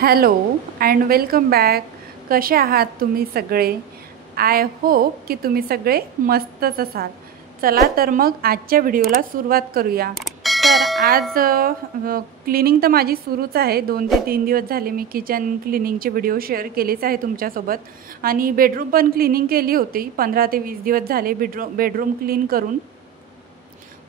Hello and welcome back. कसे आहात तुम्ही सगळे? आय होप की तुम्ही सगळे मस्तच असाल. चला तर मग आजच्या व्हिडिओला सुरुवात करूया. तर आज क्लिनिंग तर माझी सुरूच आहे. 2 ते 3 दिवस झाले मी किचन क्लिनिंगचे व्हिडिओ शेअर केलेच आहे तुमच्यासोबत. आणि बेडरूम पण क्लिनिंग केली होती. 15 ते 20 दिवस झाले बेडरूम क्लीन करून.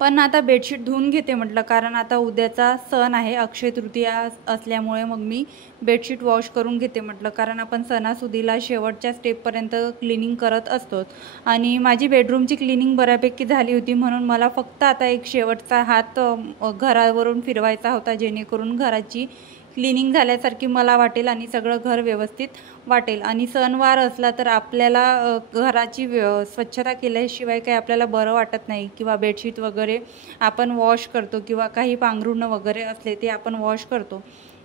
पण आता बेडशीट धुवून घेते म्हटलं, कारण आता उद्याचा सण आहे अक्षय तृतीया असल्यामुळे मग मी बेडशीट वॉश करून घेते म्हटलं, कारण आपण सणासुदीला शेवटच्या स्टेपपर्यंत क्लिनिंग करत असतो. आणि माझी बेडरूमची क्लिनिंग बऱ्यापैकी झाली होती, म्हणून मला फक्त आता एक शेवटचा हात घरावरून फिरवायचा होता, जेणेकरून घराची क्लिनिंग झाल्यासारखी मला वाटेल आणि सगळं घर व्यवस्थित वाटेल. आणि सणवार असला तर आपल्याला घराची स्वच्छता केल्याशिवाय काही आपल्याला बरं वाटत नाही. किंवा बेडशीट वगैरे आपण वॉश करतो, किंवा काही पांघरुणं वगैरे असले ते आपण वॉश करतो.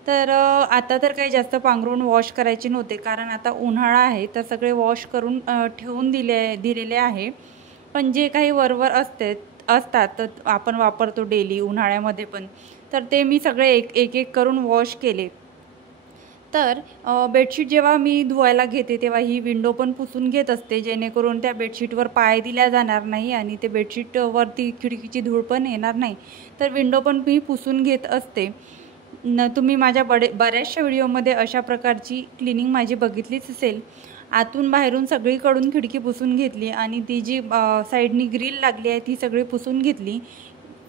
तर आता तर काही जास्त पांघरुण वॉश करायचे नव्हते, कारण आता उन्हाळा आहे तर सगळे वॉश करून ठेवून दिलेले आहे. पण जे काही वरवर असतात तर आपण वापरतो डेली उन्हाळ्यामध्ये पण, तर ते मी सगळे एक एक करून वॉश केले. तर बेडशीट जेव्हा मी धुवायला घेते तेव्हा ही विंडो पण पुसून घेत असते, जेणेकरून त्या बेडशीटवर पाय दिल्या जाणार नाही आणि ते बेडशीटवरती खिडकीची धूळ पण येणार नाही. तर विंडो पण मी पुसून घेत असते. तुम्ही माझ्या बऱ्याचशा व्हिडिओमध्ये अशा प्रकारची क्लिनिंग माझी बघितलीच असेल. आतून बाहेरून सगळीकडून खिडकी पुसून घेतली आणि ती जी साईडनी ग्रिल लागली आहे ती सगळी पुसून घेतली.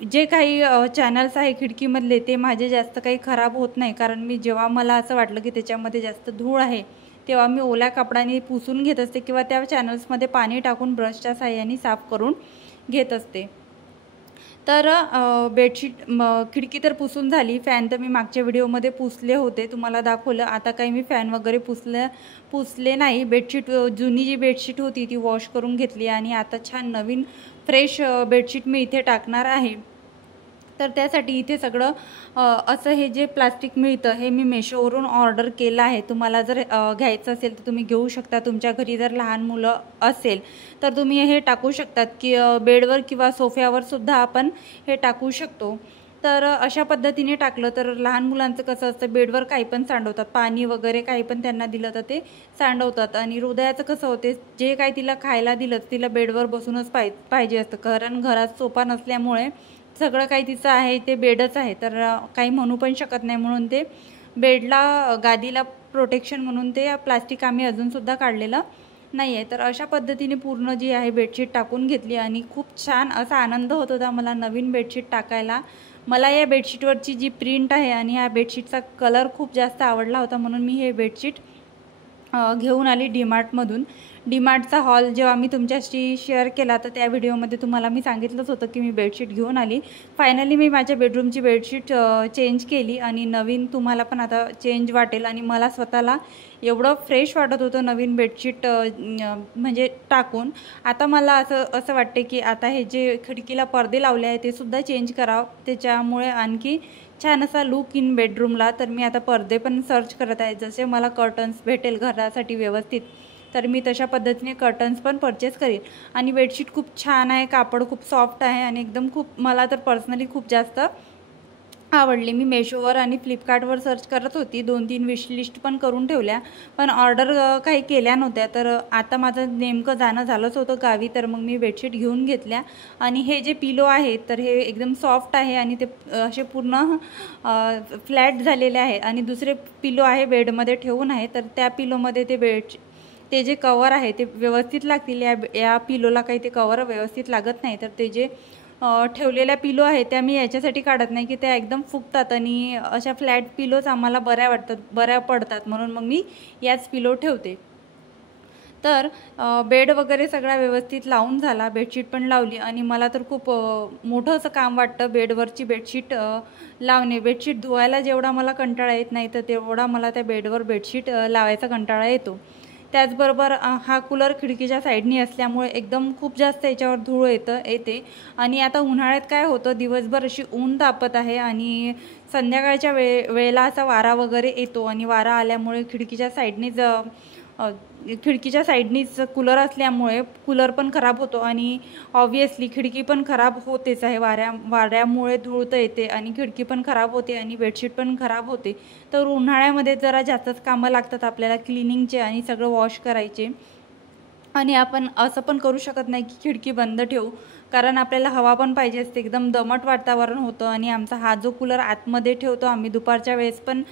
जे काही चॅनल्स आहे खिडकीमधले ते माझे जास्त काही खराब होत नाही, कारण मी जेव्हा मला असं वाटलं की त्याच्यामध्ये जास्त धूळ आहे तेव्हा मी ओल्या कपड्याने पुसून घेत असते, किंवा त्या चॅनल्समध्ये पाणी टाकून ब्रशच्या साहाय्याने साफ करून घेत असते. तर बेडशीट खिडकी तर पुसून झाली. फॅन तर मी मागच्या व्हिडिओमध्ये पुसले होते, तुम्हाला दाखवलं. आता काही मी फॅन वगैरे पुसले नाही. बेडशीट जुनी जी बेडशीट होती ती वॉश करून घेतली आणि आता छान नवीन फ्रेश बेडशीट मी इथे टाकणार आहे. तर त्यासाठी इथे सगळं असं हे जे प्लास्टिक मिळतं हे मी मेशोवरून ऑर्डर केलं आहे. तुम्हाला जर घ्यायचं असेल तर तुम्ही घेऊ शकता. तुमच्या घरी जर लहान मुलं असेल तर तुम्ही हे टाकू शकतात, की बेडवर किंवा सोफ्यावर सुद्धा आपण हे टाकू शकतो. तर अशा पद्धतीने टाकलं तर लहान मुलांचं कसं असतं, बेडवर काही पण सांडवतात, पाणी वगैरे काही पण त्यांना दिलं तर ते सांडवतात. आणि हृदयाचं कसं होते, जे काही तिला खायला दिलं तिला बेडवर बसूनच पाहिजे असतं, कारण घरात सोफा नसल्यामुळे सगळं काही तिचं आहे ते बेडच आहे. तर काही म्हणू पण शकत नाही, म्हणून ते बेडला गादीला प्रोटेक्शन म्हणून ते प्लास्टिक आम्ही अजूनसुद्धा काढलेलं नाही आहे. तर अशा पद्धतीने पूर्ण जी आहे बेडशीट टाकून घेतली आणि खूप छान असा आनंद होत होता मला नवीन बेडशीट टाकायला. मला या बेडशीटवरची जी प्रिंट आहे आणि या बेडशीटचा कलर खूप जास्त आवडला होता, म्हणून मी हे बेडशीट घेऊन आली डीमार्टमधून. डीमार्टचा हॉल जेव्हा मी तुमच्याशी शेअर केला तर त्या व्हिडिओमध्ये तुम्हाला मी सांगितलंच होतं की मी बेडशीट घेऊन आली. फायनली मी माझ्या बेडरूमची बेडशीट चेंज केली आणि नवीन तुम्हाला पण आता चेंज वाटेल. आणि मला स्वतःला एवढं फ्रेश वाटत होतं नवीन बेडशीट म्हणजे टाकून. आता मला असं वाटते की आता हे जे खिडकीला पडदे लावले आहे ते सुद्धा चेंज करावं, त्याच्यामुळे आणखी छान असा लुक इन बेडरूमला. तर मी आता पडदे पण सर्च करत आहे, जसे मला कर्टन्स भेटेल घरासाठी व्यवस्थित तर मी तशा पद्धतीने कर्टन्स पण परचेस करेन. आणि बेडशीट खूप छान आहे, कापड खूप सॉफ्ट आहे आणि एकदम खूप मला तर पर्सनली खूप जास्त आवडली. मी मेशोवर आणि फ्लिपकार्टवर सर्च करत होती, 2-3 विश लिस्ट पण करून ठेवल्या, पण ऑर्डर काही केल्या नव्हत्या. तर आता माझं नेमकं जाणं झालंच होतं गावी, तर मग मी बेडशीट घेऊन घेतल्या. आणि हे जे पिलो आहे तर हे एकदम सॉफ्ट आहे आणि ते असे पूर्ण फ्लॅट झालेले आहे. आणि दुसरे पिलो आहे बेडमध्ये ठेवून आहे, तर त्या पिलोमध्ये ते जे कवर आहे ते व्यवस्थित लागतील. या पिलोला काही ते कवर व्यवस्थित लागत नाही. तर ते जे ठेवलेल्या पिलो आहे त्या मी याच्यासाठी काढत नाही की त्या एकदम फुगतात, आणि अशा फ्लॅट पिलोच आम्हाला बऱ्या पडतात, म्हणून मग मी याच पिलो ठेवते. तर बेड वगैरे सगळा व्यवस्थित लावून झाला, बेडशीट पण लावली. आणि मला तर खूप मोठं असं काम वाटतं बेडवरची बेडशीट लावणे. बेडशीट धुवायला जेवढा मला कंटाळा येत नाही तर तेवढा मला त्या बेडवर बेडशीट लावायचा कंटाळा येतो. त्याचबरोबर हा कूलर खिडकीच्या साईडनी असल्यामुळे एकदम खूप जास्त याच्यावर धूळ येते. आणि आता उन्हाळ्यात काय होतं, दिवसभर अशी ऊन तापत आहे आणि संध्याकाळच्या वेळेला असा वारा वगैरे येतो, आणि वारा आल्यामुळे खिडकीच्या साईडनीच खिडकीच्या साईडनीच कूलर असल्यामुळे कूलर पण खराब होतो आणि ऑब्वियसली खिडकी पण खराब होतेच आहे. वाऱ्यामुळे धूळ तर येते आणि खिडकी पण खराब होते आणि बेडशीट पण खराब होते. तर उन्हाळ्यामध्ये जरा जास्तच कामं लागतात आपल्याला क्लिनिंगचे आणि सगळं वॉश करायचे. आणि आपण असं पण करू शकत नाही की खिडकी बंद ठेवू, कारण आपल्याला हवा पण पाहिजे असते. एकदम दमट वातावरण होतं आणि आमचा हा जो कूलर आतमध्ये ठेवतो आम्ही, दुपारच्या वेळेस पण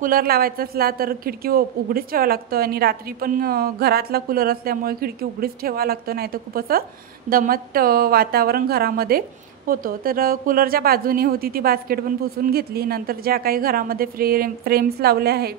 कूलर लावायचा असला तर खिडकी उघडीच ठेवावं लागतं आणि रात्री पण घरातला कूलर असल्यामुळे खिडकी उघडीच ठेवावं लागतं, नाही तर खूप असं दमट वातावरण घरामध्ये होतं. तर कूलरच्या बाजूने होती ती बास्केट पण पुसून घेतली. नंतर ज्या काही घरामध्ये फ्रेम्स लावले आहे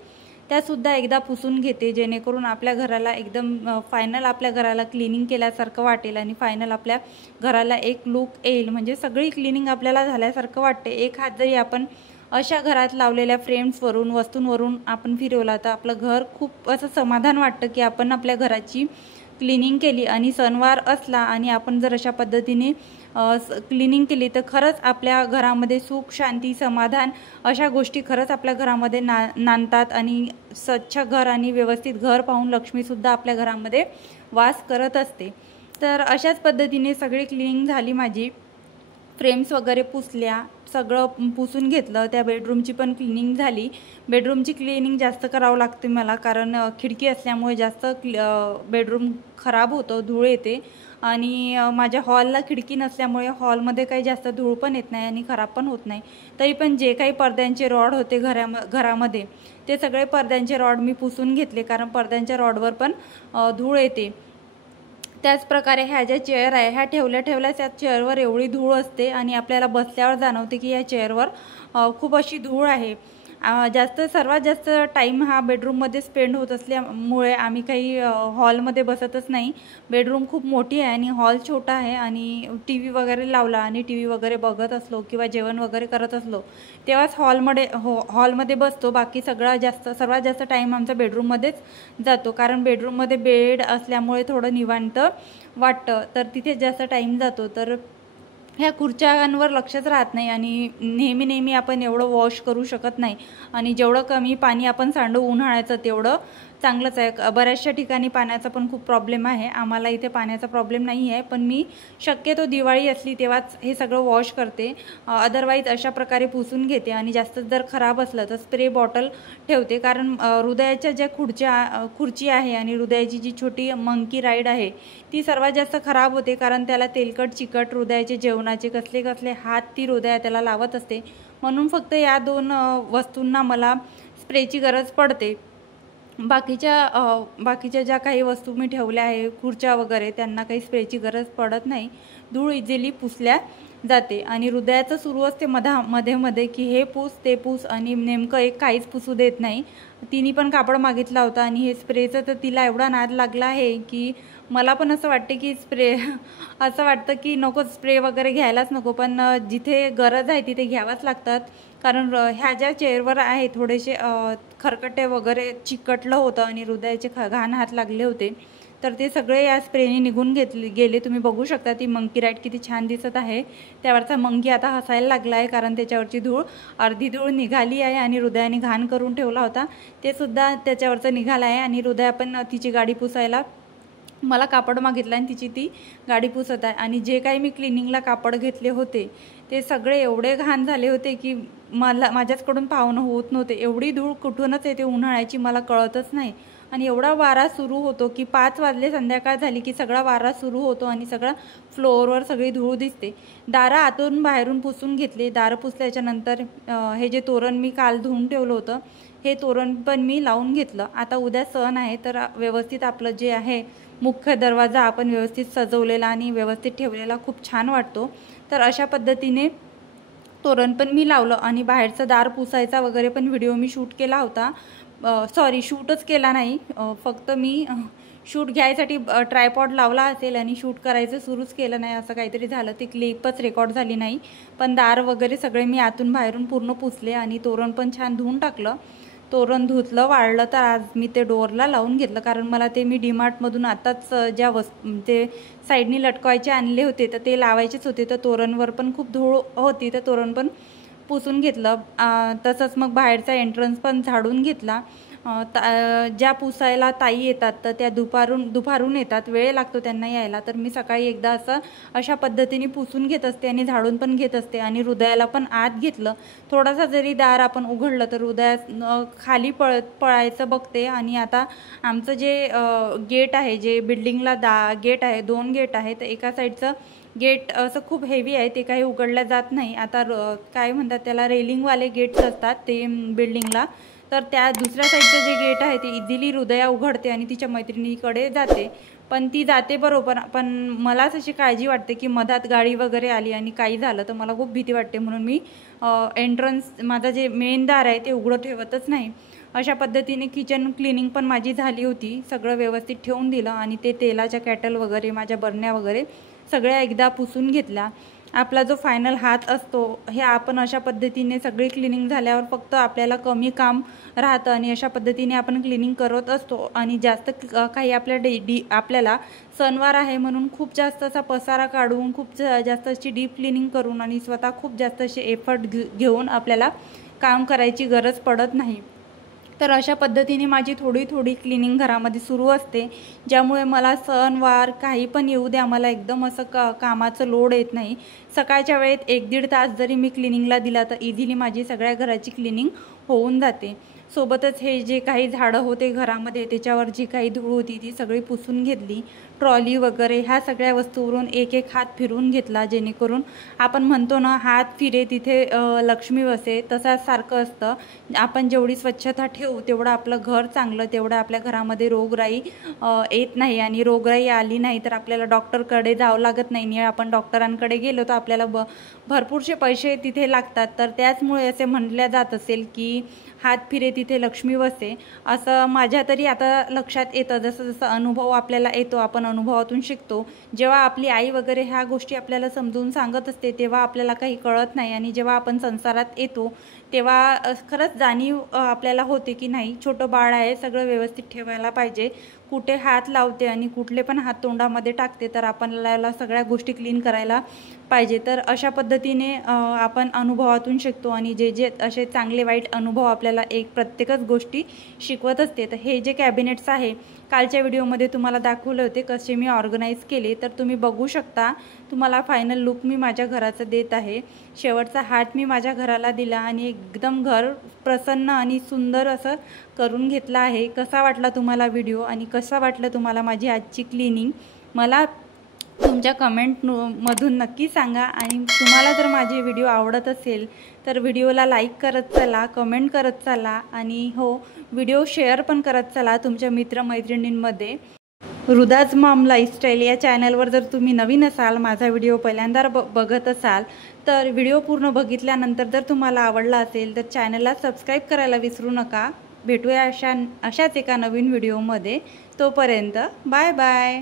त्यासुद्धा एकदा पुसून घेते, जेणेकरून आपल्या घराला एकदम फायनल आपल्या घराला क्लिनिंग केल्यासारखं वाटेल आणि फायनल आपल्या घराला एक लुक येईल. म्हणजे सगळी क्लिनिंग आपल्याला झाल्यासारखं वाटते. एक हात जरी आपण अशा घरात लावलेल्या फ्रेम्सवरून वस्तूंवरून आपण फिरवला तर आपलं घर खूप असं समाधान वाटतं की आपण आपल्या घराची क्लिनिंग केली. आणि सणवार असला आणि आपण जर अशा पद्धतीने क्लिनिंग केली तर खरंच आपल्या घरामध्ये सुख, शांती, समाधान अशा गोष्टी खरंच आपल्या घरामध्ये नांदतात. आणि स्वच्छ घर आणि व्यवस्थित घर पाहून लक्ष्मीसुद्धा आपल्या घरामध्ये वास करत असते. तर अशाच पद्धतीने सगळी क्लिनिंग झाली माझी. फ्रेम्स वगैरे पुसल्या, सगळं पुसून घेतलं. त्या बेडरूमची पण क्लिनिंग झाली. बेडरूमची क्लिनिंग जास्त करावं लागते मला, कारण खिडकी असल्यामुळे जास्त बेडरूम खराब होतं, धूळ येते. आणि माझ्या हॉलला खिडकी नसल्यामुळे हॉलमध्ये काही जास्त धूळ पण येत नाही आणि खराब पण होत नाही. तरी पण जे काही पडद्यांचे रॉड होते घरामध्ये ते सगळे पडद्यांचे रॉड मी पुसून घेतले, कारण पडद्यांच्या रॉडवर पण धूळ येते. त्याचप्रकारे ह्या ज्या चेअर आहे ह्या ठेवल्या त्या चेअरवर एवढी धूळ असते आणि आपल्याला बसल्यावर जाणवते की या चेअरवर खूप अशी धूळ आहे. सर्वात जास्त टाईम हा बेडरूममध्ये स्पेंड होत असल्यामुळे आम्ही काही हॉलमध्ये बसतच नाही. बेडरूम खूप मोठी आहे आणि हॉल छोटा आहे. आणि टी व्ही वगैरे लावला आणि टी व्ही वगैरे बघत असलो किंवा जेवण वगैरे करत असलो तेव्हाच हॉलमध्ये बसतो. बाकी सर्वात जास्त टाईम आमचा बेडरूममध्येच जातो, कारण बेडरूममध्ये बेड असल्यामुळे थोडं निवांत वाटतं, तर तिथे जास्त टाईम जातो. तर ह्या खुर्च्यांवर लक्षच राहत नाही आणि नेहमी आपण एवढं वॉश करू शकत नाही. आणि जेवढं कमी पाणी आपण सांडू उन्हाळ्याचं तेवढं चांगलंच आहे. बऱ्याचशा ठिकाणी पाण्याचा पण खूप प्रॉब्लेम आहे. आम्हाला इथे पाण्याचा प्रॉब्लेम नाही आहे, पण मी शक्यतो दिवाळी असली तेव्हाच हे सगळं वॉश करते. अदरवाईज अशा प्रकारे पुसून घेते. आणि जास्त जर खराब असलं तर स्प्रे बॉटल ठेवते, कारण हृदयाच्या ज्या खुर्ची आहे आणि हृदयाची जी छोटी मंकी राईड आहे ती सर्वात जास्त खराब होते, कारण त्याला तेलकट चिकट हृदयाचे जेवणाचे कसले हात ती हृदया त्याला लावत असते. म्हणून फक्त या 2 वस्तूंना मला स्प्रेची गरज पडते. बाकीच्या ज्या काही वस्तू मी ठेवल्या आहे खुर्च्या वगैरे त्यांना काही स्प्रेची गरज पडत नाही. धूळ इझिली पुसल्या जाते. आणि हृदयाचं सुरू असते मध्ये की हे पूस ते पूस, आणि नेमकं एक काहीच पुसू देत नाही. तिने पण कापड मागितला होता आणि हे स्प्रेचं तर तिला एवढा नाद लागला आहे की मला पण असं वाटते की असं वाटतं की नको, स्प्रे वगैरे घ्यायलाच नको, पण जिथे गरज आहे तिथे घ्यावाच लागतात. कारण ह्या ज्या चेअरवर आहे थोडेसे खरकटे वगैरे चिकटलं होतं आणि हृदयाचे घाण हात लागले होते, तर ते सगळे या स्प्रेने निघून गेले. तुम्ही बघू शकता ती मंकी राईड किती छान दिसत आहे. त्यावरचा मंकी आता हसायला लागला आहे, कारण त्याच्यावरची अर्धी धूळ निघाली आहे आणि हृदयाने घाण करून ठेवला होता ते सुद्धा त्याच्यावरचं निघालं आहे. आणि हृदया पण तिची गाडी पुसायला मला कापड मागितलं आणि तिची ती गाडी पुसत आहे. आणि जे काही मी क्लिनिंगला कापड घेतले होते ते सगळे एवढे घाण झाले होते की माझ्याचकडून पाहणं होत नव्हते. एवढी धूळ कुठूनच येते उन्हाळ्याची मला कळतच नाही. आणि एवढा वारा सुरू होतो की 5 वाजले, संध्याकाळ झाली की सगळा वारा सुरू होतो आणि सगळा फ्लोअरवर सगळी धूळ दिसते. दारं आतून बाहेरून पुसून घेतले. दारं पुसल्याच्या नंतर हे जे तोरण मी काल धुवून ठेवलं होतं हे तोरण पण मी लावून घेतलं. आता उद्या सण आहे तर व्यवस्थित आपलं जे आहे मुख्य दरवाजा आपण व्यवस्थित सजवलेला आणि व्यवस्थित ठेवलेला खूप छान वाटतो. तर अशा पद्धतीने तोरण पण मी लावलं. आणि बाहेरचं दार पुसायचा वगैरे पण व्हिडिओ मी शूट केला होता. शूटच केला नाही, फक्त मी शूट घ्यायसाठी ट्रायपॉड लावला असेल आणि शूट करायचं सुरूच केलं नाही, असं काहीतरी झालं. ती क्लिपच रेकॉर्ड झाली नाही. पण दार वगैरे सगळे मी आतून बाहेरून पूर्ण पुसले आणि तोरण पण छान धुवून टाकलं. तोरण धुतलं, वाळलं, तर आज मी ते डोअरला लावून घेतलं, कारण मला ते मी डीमार्टमधून आताच ज्या ते साईडनी लटकवायचे आणले होते तर ते लावायचेच होते. तर तोरणवर पण खूप धूळ होती, तर तोरण पण पुसून घेतलं. तसंच मग बाहेरचा एंट्रन्स पण झाडून घेतला. ज्या पुसायला ताई येतात तर त्या दुपारून येतात, वेळ लागतो त्यांना यायला, तर मी सकाळी एकदा अशा पद्धतीने पुसून घेत असते आणि झाडून पण घेत असते. आणि हृदयाला पण आत घेतलं, थोडासा जरी दार आपण उघडलं तर हृदयात खाली पळायचं बघते. आणि आता आमचं जे गेट आहे, जे बिल्डिंगला गेट आहे, 2 गेट आहे, तर एका साईडचं गेट असं खूप हेवी आहे, ते काही उघडल्या जात नाही. आता काय म्हणतात त्याला, रेलिंगवाले गेट्स असतात ते बिल्डिंगला, तर त्या दुसऱ्या साईडचं जे गेट आहे ते इझिली हृदया उघडते आणि तिच्या मैत्रिणीकडे जाते. पण ती जाते बरोबर, पण मलाच अशी काळजी वाटते की मधात गाडी वगैरे आली आणि काही झालं तर मला खूप भीती वाटते, म्हणून मी एंट्रन्स, माझा जे मेन दार आहे ते उघडं ठेवतच नाही. अशा पद्धतीने किचन क्लिनिंग पण माझी झाली होती, सगळं व्यवस्थित ठेवून दिलं आणि ते तेलाच्या कॅटल वगैरे, माझ्या बरण्या वगैरे सगळ्या एकदा पुसून घेतल्या. आपला जो फायनल हात असतो हे आपण अशा पद्धतीने सगळी क्लिनिंग झाल्यावर फक्त आपल्याला कमी काम राहतं आणि अशा पद्धतीने आपण क्लिनिंग करत असतो. आणि जास्त काही आपल्याला सणवार आहे म्हणून खूप जास्त असा पसारा काढून, खूप जास्त अशी डीप क्लिनिंग करून आणि स्वतः खूप जास्त असे एफर्ट घेऊन आपल्याला काम करायची गरज पडत नाही. तर अशा पद्धतीने माझी थोडी क्लिनिंग घरामध्ये सुरू असते, ज्यामुळे मला सणवार काही पण येऊ द्या, मला एकदम असं कामाचं लोड येत नाही. सकाळच्या वेळेत 1-1.5 तास जरी मी क्लिनिंगला दिला तर इझिली माझी सगळ्या घराची क्लिनिंग होऊन जाते. सोबतच हे जे काही झाडं होते घरामध्ये, त्याच्यावर जी काही धूळ होती ती सगळी पुसून घेतली. ट्रॉली वगैरे ह्या सगळ्या वस्तूवरून एक हात फिरवून घेतला, जेणेकरून आपण म्हणतो ना, हात फिरे तिथे लक्ष्मी वसे, तसाच सारखं असतं. आपण जेवढी स्वच्छता ठेवू तेवढं आपलं घर चांगलं, तेवढं आपल्या घरामध्ये रोगराई येत नाही. आणि रोगराई आली नाही तर आपल्याला डॉक्टरकडे जावं लागत नाही. आणि आपण डॉक्टरांकडे गेलो तर आपल्याला भरपूरसे पैसे तिथे लागतात. तर त्याचमुळे असे म्हटल्या जात असेल की हात फिरे तिथे लक्ष्मी वसे, असं माझ्या तरी आता लक्षात येतं. जसं जसं अनुभव आपल्याला येतो, आपण अनुभवातून शिकतो. जेव्हा आपली आई वगैरे ह्या गोष्टी आपल्याला समजून सांगत असते तेव्हा आपल्याला काही कळत नाही, आणि जेव्हा आपण संसारात येतो तेव्हा खरंच जाणीव आपल्याला होते की नाही, छोटं बाळ आहे, सगळं व्यवस्थित ठेवायला पाहिजे. कुठे हात लावते आणि कुठले पण हात तोंडामध्ये टाकते तर आपल्याला सगळ्या गोष्टी क्लीन करायला पाहिजे. तर अशा पद्धतीने आपण अनुभवातून शिकतो आणि जे असे चांगले वाईट अनुभव आपल्याला प्रत्येकच गोष्टी शिकवत असते. तर हे जे कॅबिनेट्स आहे, कालच्या व्हिडिओमध्ये तुम्हाला दाखवले होते कसे मी ऑर्गनाईज केले, तर तुम्ही बघू शकता. तुम्हाला फायनल लुक मी माझ्या घराचं देत आहे. शेवटचा हात मी माझ्या घराला दिला आणि एकदम घर प्रसन्न आणि सुंदर असं करून घेतलं आहे. कसा वाटला तुम्हाला व्हिडिओ आणि कसा वाटलं तुम्हाला माझी आजची क्लिनिंग, मला तुमच्या कमेंटमधून नक्की सांगा. आणि तुम्हाला जर माझे व्हिडिओ आवडत असेल तर व्हिडिओला लाईक करत चला, कमेंट करत चला आणि हो, व्हिडिओ शेअर पण करत चला तुमच्या मित्रमैत्रिणींमध्ये. हृदाज मॉम लाईफस्टाईल या चॅनलवर जर तुम्ही नवीन असाल, माझा व्हिडिओ पहिल्यांदा बघत असाल, तर व्हिडिओ पूर्ण बघितल्यानंतर जर तुम्हाला आवडला असेल तर चॅनलला सबस्क्राईब करायला विसरू नका. भेटूया अशाच एका नवीन व्हिडिओमध्ये. तोपर्यंत बाय बाय.